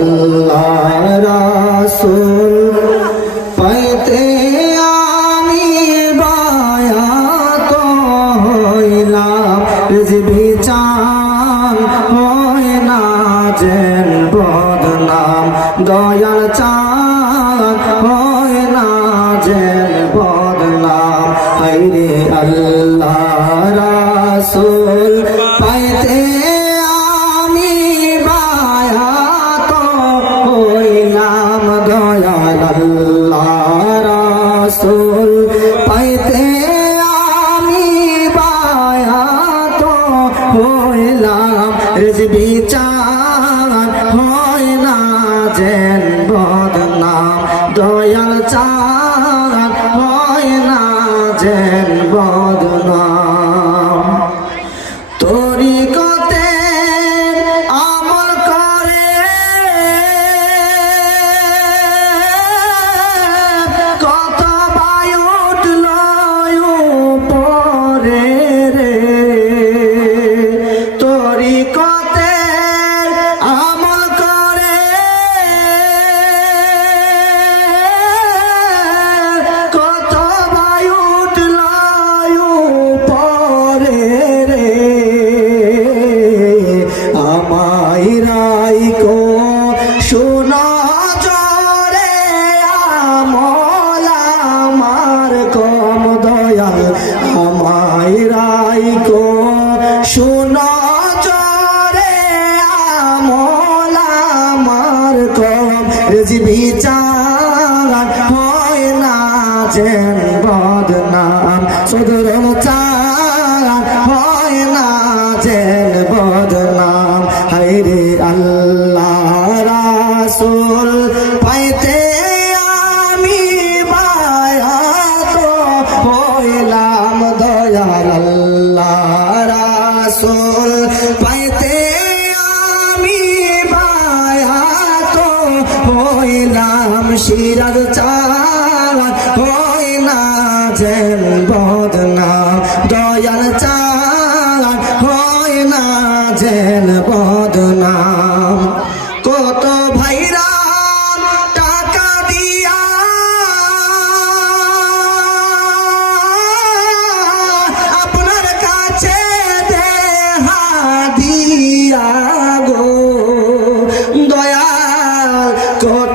আল্লাহ রাসূল পাইতে আমি বায়াত হইলাম, রিজভী চান হয় না যেন বদনাম, দয়াল চান হয় না যেন বদনাম। হায়রে আল্লাহ রাসূল পাইতে আমি বায়াত হইলাম, দয়াল আল্লাহ রাসূল পাইতে আমি বায়াত হইলাম, রিজভী চান হয় না যেন বদনাম, দয়াল চান হয় না যেন বদনাম। তরিকতে আমল করে কত বায়ু উঠল উপরে রে, তরিকতে আমল করে কত বায়ু উঠল উপরে রে, আমায় রাইকো শোনা জরে আমল আমার কম, দয়াল আমায় রাইকো শোনা জরে আমল আমার কম, রিজভী চান হয় না যেন বদনাম, সদরম চান হয় না যেন বদনাম। হায়রে আল্লাহ রাসূল পাইতে আমি বায়াত হইলাম, দয়াল আল্লাহ রাসূল পাইতে আমি বায়াত হইলাম, সিরাজ চান হয় না যেন বদনাম, দয়াল চান হয় না যেন বদনাম। কত ভাইরা টাকা দিয়া আপনার কাছে দেহা দিয়া গো, দয়াল কত